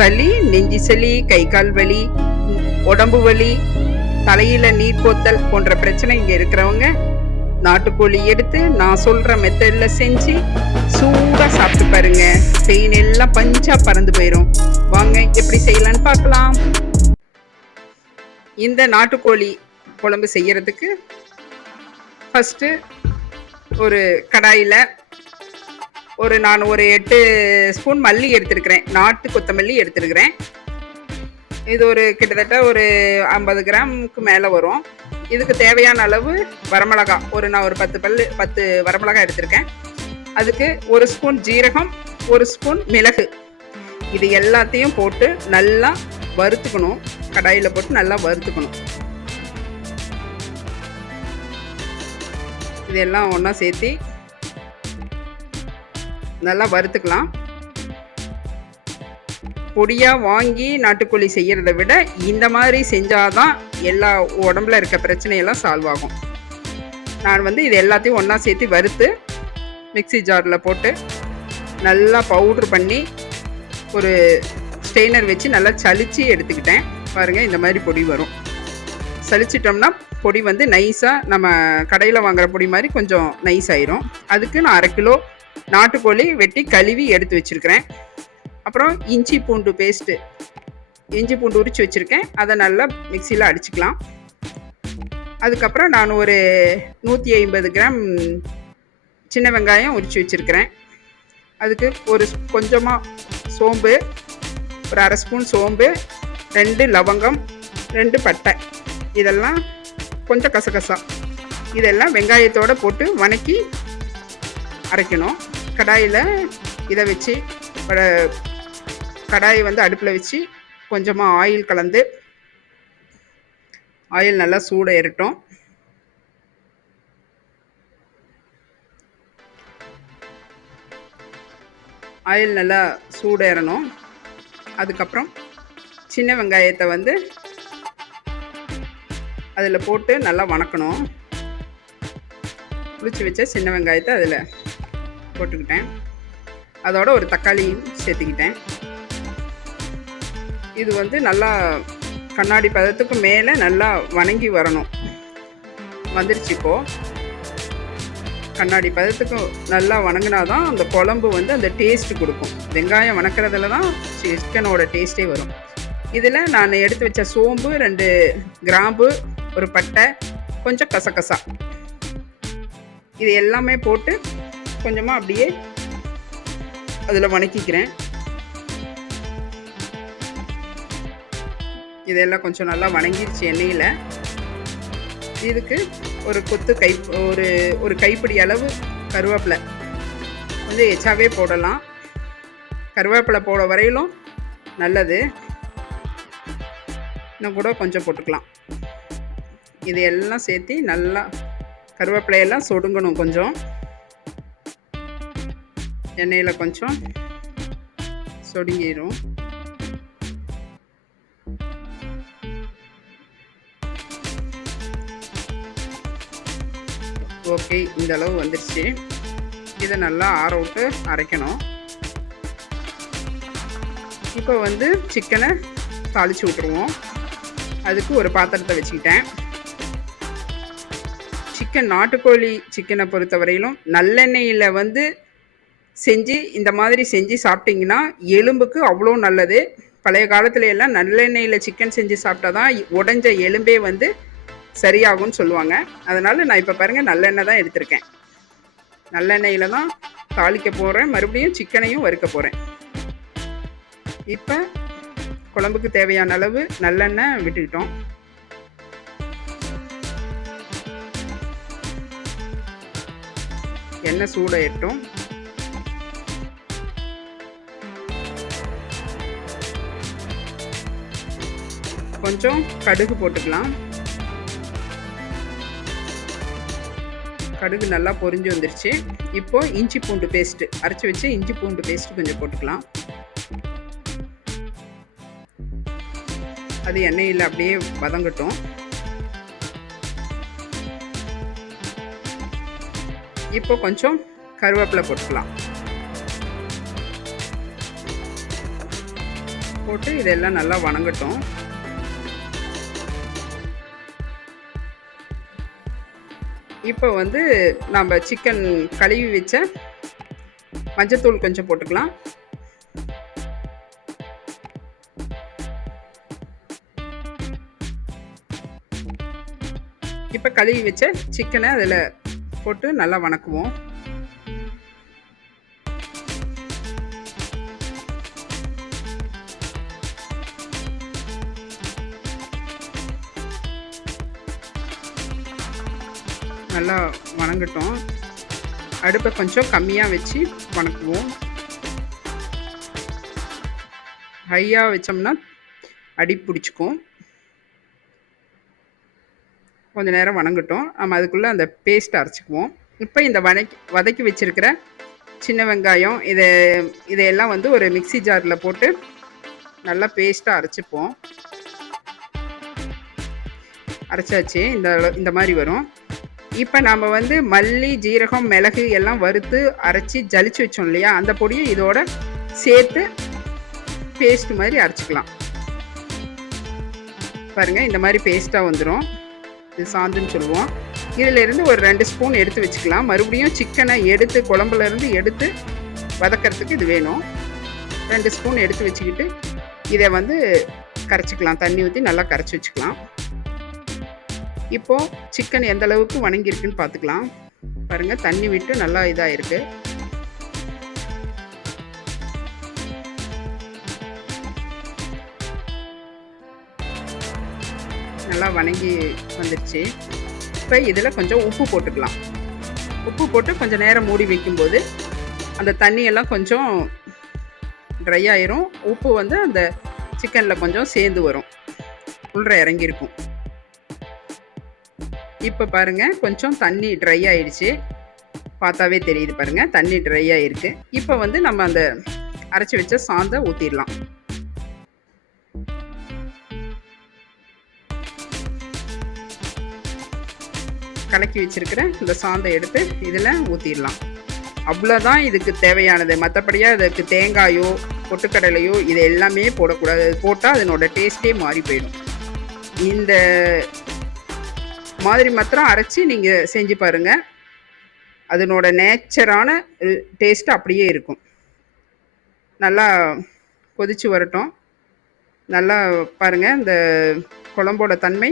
சளி, நெஞ்சு சளி, கை கால் வலி, உடம்பு வலி, தலையில நீர் கோத்தல் போன்ற பிரச்சனை இங்க இருக்கிறவங்க நாட்டுக்கோழி எடுத்து நான் சொல்ற மெத்தட்ல செஞ்சு சூடா சாப்பிட்டு பாருங்க. பெயின் எல்லாம் பஞ்சா பறந்து போயிடும். வாங்க எப்படி செய்யலான்னு பார்க்கலாம். இந்த நாட்டுக்கோழி குழம்பு செய்யறதுக்கு ஃபர்ஸ்ட் ஒரு கடாயில நான் ஒரு 8 ஸ்பூன் மல்லி எடுத்துருக்கிறேன். நாட்டு கொத்தமல்லி எடுத்துருக்கிறேன். இது ஒரு கிட்டத்தட்ட ஒரு 50 கிராமுக்கு மேலே வரும். இதுக்கு தேவையான அளவு வரமிளகா நான் ஒரு 10 வரமிளகா எடுத்திருக்கேன். அதுக்கு 1 ஸ்பூன் ஜீரகம், 1 ஸ்பூன் மிளகு, இது எல்லாத்தையும் போட்டு நல்லா வறுத்துக்கணும். கடாயில் போட்டு நல்லா வறுத்துக்கணும். இதெல்லாம் ஒன்றா சேர்த்து நல்லா வறுத்துக்கலாம். பொடியாக வாங்கி நாட்டுக்கோழி செய்கிறத விட இந்த மாதிரி செஞ்சாதான் எல்லா உடம்புல இருக்க பிரச்சனையெல்லாம் சால்வ் ஆகும். நான் இது எல்லாத்தையும் ஒன்றா சேர்த்து வறுத்து மிக்ஸி ஜாரில் போட்டு நல்லா பவுட்ரு பண்ணி ஒரு ஸ்ட்ரெயினர் வச்சு நல்லா சலிச்சு எடுத்துக்கிட்டேன். பாருங்கள், இந்த மாதிரி பொடி வரும். சலிச்சிட்டோம்னா பொடி நைஸாக நம்ம கடையில் வாங்குகிற பொடி மாதிரி கொஞ்சம் நைஸ் ஆயிரும். அதுக்கு நான் 1/2 கிலோ நாட்டுக்கோழி வெட்டி கழுவி எடுத்து வச்சுருக்கிறேன். அப்புறம் இஞ்சி பூண்டு உரித்து வச்சுருக்கேன். அதை நல்லா மிக்சியில் அடிச்சுக்கலாம். அதுக்கப்புறம் நான் ஒரு 150 கிராம் சின்ன வெங்காயம் உரித்து வச்சுருக்கிறேன். அதுக்கு கொஞ்சமாக சோம்பு, ஒரு 1/2 ஸ்பூன் சோம்பு, 2 லவங்கம், 2 பட்டை, இதெல்லாம் கொஞ்சம் கசகசா, இதெல்லாம் வெங்காயத்தோடு போட்டு வணக்கி அரைக்கணும். கடாயில் இதை வச்சு கடாயை அடுப்பில் வச்சு கொஞ்சமாக ஆயில் கலந்து ஆயில் நல்லா சூட ஏறட்டும். ஆயில் நல்லா சூடேறணும். அதுக்கப்புறம் சின்ன வெங்காயத்தை அதில் போட்டு நல்லா வணக்கணும். புளிச்சு வச்ச சின்ன வெங்காயத்தை அதில் போட்டுக்கிட்டேன். அதோட ஒரு தக்காளியும் சேர்த்துக்கிட்டேன். இது நல்லா கண்ணாடி பதத்துக்கு மேலே நல்லா வணங்கி வரணும். வந்துருச்சு. இப்போது கண்ணாடி பதத்துக்கு நல்லா வணங்கினாதான் அந்த குழம்பு அந்த டேஸ்ட்டு கொடுக்கும். வெங்காயம் வணக்கிறதுல தான் சிக்கனோட டேஸ்ட்டே வரும். இதில் நான் எடுத்து வச்ச சோம்பு, 2 கிராம்பு, ஒரு பட்டை, கொஞ்சம் கசகசா, இது எல்லாமே போட்டு கொஞ்சமாக அப்படியே அதில் வணக்கிக்கிறேன். இதெல்லாம் கொஞ்சம் நல்லா வணங்கிருச்சு எண்ணெயில். இதுக்கு ஒரு கொத்து ஒரு கைப்பிடி அளவு கருவேப்பிலை எச்சாவே போடலாம். கருவேப்பிலை போட வரையிலும் நல்லது. இன்னும் கூட கொஞ்சம் போட்டுக்கலாம். இது எல்லாம் சேர்த்து நல்லா கருவேப்பிலையெல்லாம் சொடுங்கணும். கொஞ்சம் எண்ணெயில் கொஞ்சம் சொடுங்கிடும். ஓகே, இந்த அளவு வந்துருச்சு. இதை நல்லா ஆற விட்டு அரைக்கணும். இப்போ சிக்கனை தாளித்து விட்டுருவோம். அதுக்கு ஒரு பாத்திரத்தை வச்சுக்கிட்டேன். நாட்டுக்கோழி சிக்கனை பொறுத்த வரையிலும் நல்லெண்ணெயில் செஞ்சு இந்த மாதிரி செஞ்சு சாப்பிட்டிங்கன்னா எலும்புக்கு அவ்வளோ நல்லது. பழைய காலத்துல எல்லாம் நல்லெண்ணெயில் சிக்கன் செஞ்சு சாப்பிட்டா தான் உடைஞ்ச எலும்பே சரியாகும்னு சொல்லுவாங்க. அதனால் நான் இப்போ பாருங்கள் நல்லெண்ணெய் தான் எடுத்திருக்கேன். நல்லெண்ணெயில் தான் தாளிக்க போகிறேன். மறுபடியும் சிக்கனையும் வறுக்க போகிறேன். இப்போ குழம்புக்கு தேவையான அளவு நல்லெண்ணெய் விட்டுக்கிட்டோம். எண்ணெய் சூடாயிட்டும். கொஞ்சம் கடுகு போட்டுக்கலாம். கடுகு நல்லா பொரிஞ்சு வந்துருச்சு. இப்போ இஞ்சி பூண்டு பேஸ்ட்டு, அரைச்சி வச்சு இஞ்சி பூண்டு பேஸ்ட்டு கொஞ்சம் போட்டுக்கலாம். அது எண்ணெயில் அப்படியே வதங்கட்டும். இப்போ கொஞ்சம் கருவேப்பிலை போட்டுக்கலாம். போட்டு இதெல்லாம் நல்லா வணங்கட்டும். இப்போ வந்து நம்ம சிக்கன் கழுவி வச்ச மஞ்சத்தூள் கொஞ்சம் போட்டுக்கலாம். இப்போ கழுவி வச்ச சிக்கனை அதில் போட்டு நல்லா வணக்குவோம். நல்லா வணங்கட்டும். அடுப்பை கொஞ்சம் கம்மியாக வச்சு வணக்குவோம். ஹையாக வச்சோம்னா அடி பிடிச்சிக்கும். கொஞ்சம் நேரம் வணங்கட்டும். நம்ம அதுக்குள்ளே அந்த பேஸ்ட் அரைச்சிக்குவோம். இப்போ இந்த வதக்கி வச்சுருக்கிற சின்ன வெங்காயம் இதையெல்லாம் வந்து ஒரு மிக்சி ஜாரில் போட்டு நல்லா பேஸ்ட்டாக அரைச்சிப்போம். அரைச்சாச்சு. இந்த மாதிரி வரும். இப்போ நாம் வந்து மல்லி, ஜீரகம், மிளகு எல்லாம் வறுத்து அரைச்சி ஜலிச்சு வச்சோம் இல்லையா, அந்த பொடியை இதோட சேர்த்து பேஸ்ட் மாதிரி அரைச்சிக்கலாம். பாருங்கள், இந்த மாதிரி பேஸ்ட்டாக வந்துடும். இது சாந்துன்னு சொல்லுவோம். இதிலேருந்து ஒரு 2 ஸ்பூன் எடுத்து வச்சுக்கலாம். மறுபடியும் சிக்கனை எடுத்து குழம்புலேருந்து எடுத்து வதக்கிறதுக்கு இது வேணும். 2 ஸ்பூன் எடுத்து வச்சுக்கிட்டு இதை வந்து கரைச்சிக்கலாம். தண்ணி ஊற்றி நல்லா கரைச்சி வச்சுக்கலாம். இப்போது சிக்கன் எந்த அளவுக்கு வணங்கியிருக்குன்னு பார்த்துக்கலாம். பாருங்கள், தண்ணி விட்டு நல்லா இதாக இருக்குது. நல்லா வணங்கி வந்துடுச்சு. இப்போ இதில் கொஞ்சம் உப்பு போட்டுக்கலாம். உப்பு போட்டு கொஞ்சம் நேரம் மூடி வைக்கும்போது அந்த தண்ணியெல்லாம் கொஞ்சம் ட்ரை ஆயிரும். உப்பு வந்து அந்த சிக்கனில் கொஞ்சம் சேர்ந்து வரும், உள்ள இறங்கியிருக்கும். இப்போ பாருங்கள், கொஞ்சம் தண்ணி ட்ரை ஆயிடுச்சு. பார்த்தாவே தெரியுது பாருங்கள், தண்ணி ட்ரை ஆகிருக்கு. இப்போ வந்து நம்ம அந்த அரைச்சி வச்ச சாந்தை ஊற்றிடலாம். கலக்கி வச்சுருக்கிற இந்த சாந்தை எடுத்து இதில் ஊற்றிடலாம். அவ்வளோதான் இதுக்கு தேவையானது. மற்றபடியாக அதுக்கு தேங்காயோ பொட்டுக்கடலையோ இது எல்லாமே போடக்கூடாது. அது போட்டால் அதனோட டேஸ்ட்டே மாறி போயிடும். இந்த மாதிரி மாத்திரம் அரைச்சி நீங்கள் செஞ்சு பாருங்கள். அதனோட நேச்சரான டேஸ்ட்டு அப்படியே இருக்கும். நல்லா கொதித்து வரட்டும். நல்லா பாருங்கள், இந்த குழம்போட தன்மை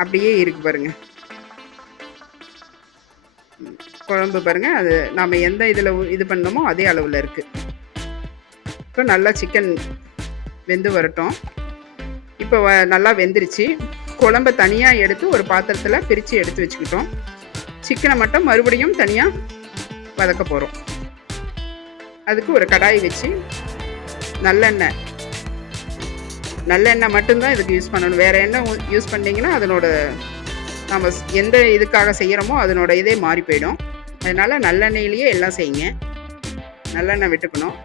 அப்படியே இருக்குது பாருங்கள். குழம்பு பாருங்கள், அது நாம் எந்த இதில் இது பண்ணோமோ அதே அளவில் இருக்குது. இப்போ நல்லா சிக்கன் வெந்து வரட்டும். இப்போ நல்லா வெந்துருச்சு. குழம்பை தனியாக எடுத்து ஒரு பாத்திரத்தில் பிரித்து எடுத்து வச்சுக்கிட்டோம். சிக்கனை மட்டும் மறுபடியும் தனியாக வதக்க போகிறோம். அதுக்கு ஒரு கடாய் வச்சு நல்லெண்ணெய் மட்டும்தான் இதுக்கு யூஸ் பண்ணணும். வேறு எண்ணெய் யூஸ் பண்ணிங்கன்னா அதனோட நம்ம எந்த இதுக்காக செய்கிறோமோ அதனோட இதே மாறி போயிடும். அதனால் நல்லெண்ணெயிலேயே எல்லாம் செய்யுங்க. நல்லெண்ணெய் விட்டுக்கணும்.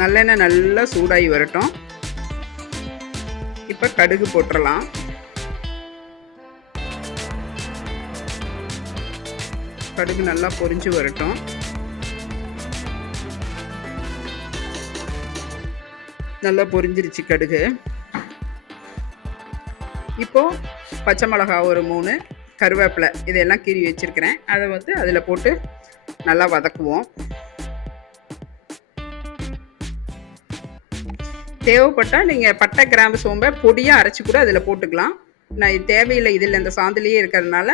நல்லெண்ணெய் நல்லா சூடாகி வரட்டும். இப்போ கடுகு போட்டுடலாம். கடுகு நல்லா பொரிஞ்சு வரட்டும். நல்லா பொரிஞ்சிருச்சு கடுகு. இப்போது பச்சை மிளகா ஒரு 3, கருவேப்பிலை இதெல்லாம் கீறி வச்சுருக்கிறேன். அதை வந்து அதில் போட்டு நல்லா வதக்குவோம். தேவைப்பட்டால் நீங்கள் பட்டை, கிராம்பு, சோம்பை பொடியாக அரைச்சி கூட அதில் போட்டுக்கலாம். நான் இது தேவையில்லை, இதில் இந்த சாந்துலேயே இருக்கிறதுனால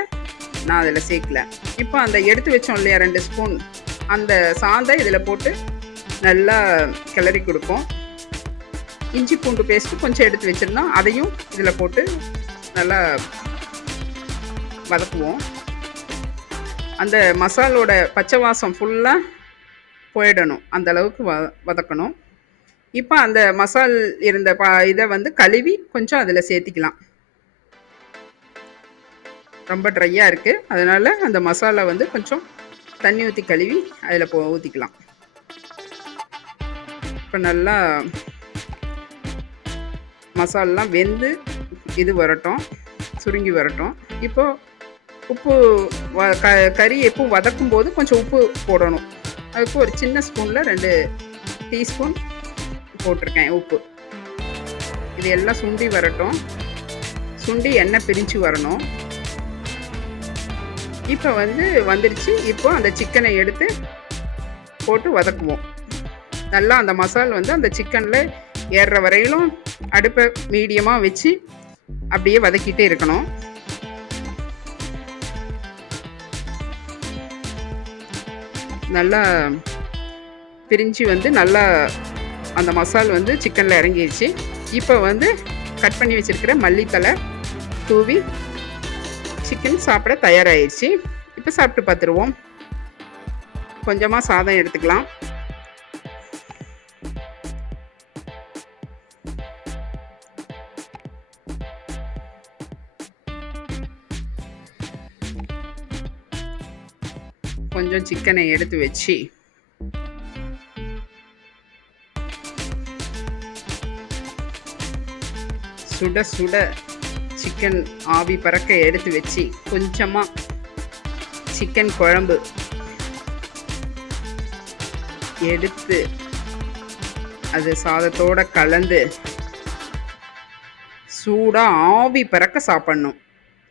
நான் அதில் சேர்க்கல. இப்போ அந்த எடுத்து வச்சோம் இல்லையா 2 ஸ்பூன், அந்த சாந்தை இதில் போட்டு நல்லா கிளறி கொடுப்போம். இஞ்சி பூண்டு பேஸ்ட்டு கொஞ்சம் எடுத்து வச்சுருந்தோம், அதையும் இதில் போட்டு நல்லா வதக்குவோம். அந்த மசாலோட பச்சை வாசம் ஃபுல்லாக போயிடணும், அந்த அளவுக்கு வதக்கணும். இப்போ அந்த மசால் இருந்த இதை வந்து கழுவி கொஞ்சம் அதில் சேர்த்திக்கலாம். ரொம்ப ட்ரையாக இருக்குது, அதனால் அந்த மசாலா வந்து கொஞ்சம் தண்ணி ஊற்றி கழுவி அதில் ஊற்றிக்கலாம். இப்போ நல்லா மசாலெலாம் வெந்து இது வரட்டும், சுருங்கி வரட்டும். இப்போது உப்பு கறி எப்போ வதக்கும் போது கொஞ்சம் உப்பு போடணும். அதுக்கு ஒரு சின்ன ஸ்பூனில் 2 டீஸ்பூன் போட்டிருக்கேன் உப்பு. இது எல்லாம் சுண்டி வரட்டும். சுண்டி எண்ணெய் பிரிஞ்சு வரணும். இப்போ வந்துருச்சு. இப்போ அந்த சிக்கனை எடுத்து போட்டு வதக்குவோம். நல்லா அந்த மசால் அந்த சிக்கனில் ஏறுற வரையிலும் அடுப்பை மீடியமாக வச்சு அப்படியே வதக்கிட்டே இருக்கணும். நல்லா பிரிஞ்சு நல்லா அந்த மசால் சிக்கனில் இறங்கிடுச்சு. இப்போ கட் பண்ணி வச்சுருக்கிற மல்லித்தலை தூவி சிக்கன் சாப்பிட தயாராகிடுச்சு. இப்போ சாப்பிட்டு பார்த்துருவோம். கொஞ்சமாக சாதம் எடுத்துக்கலாம். கொஞ்சம் சிக்கனை எடுத்து வச்சு சுட சுட சிக்கன் ஆவி பறக்க எடுத்து வச்சு கொஞ்சமாக சிக்கன் குழம்பு எடுத்து அது சாதத்தோட கலந்து சூடாக ஆவி பறக்க சாப்பிடணும்.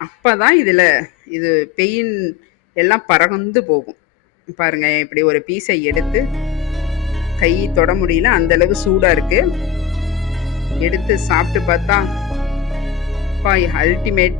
அப்போ தான் இது பெயின் எல்லாம் பறந்து போகும். பாருங்க, இப்படி ஒரு பீஸை எடுத்து கை தொட முடியல, அந்தளவு சூடாக இருக்குது. எடுத்து சாப்பிட்டு பார்த்தா அல்டிமேட்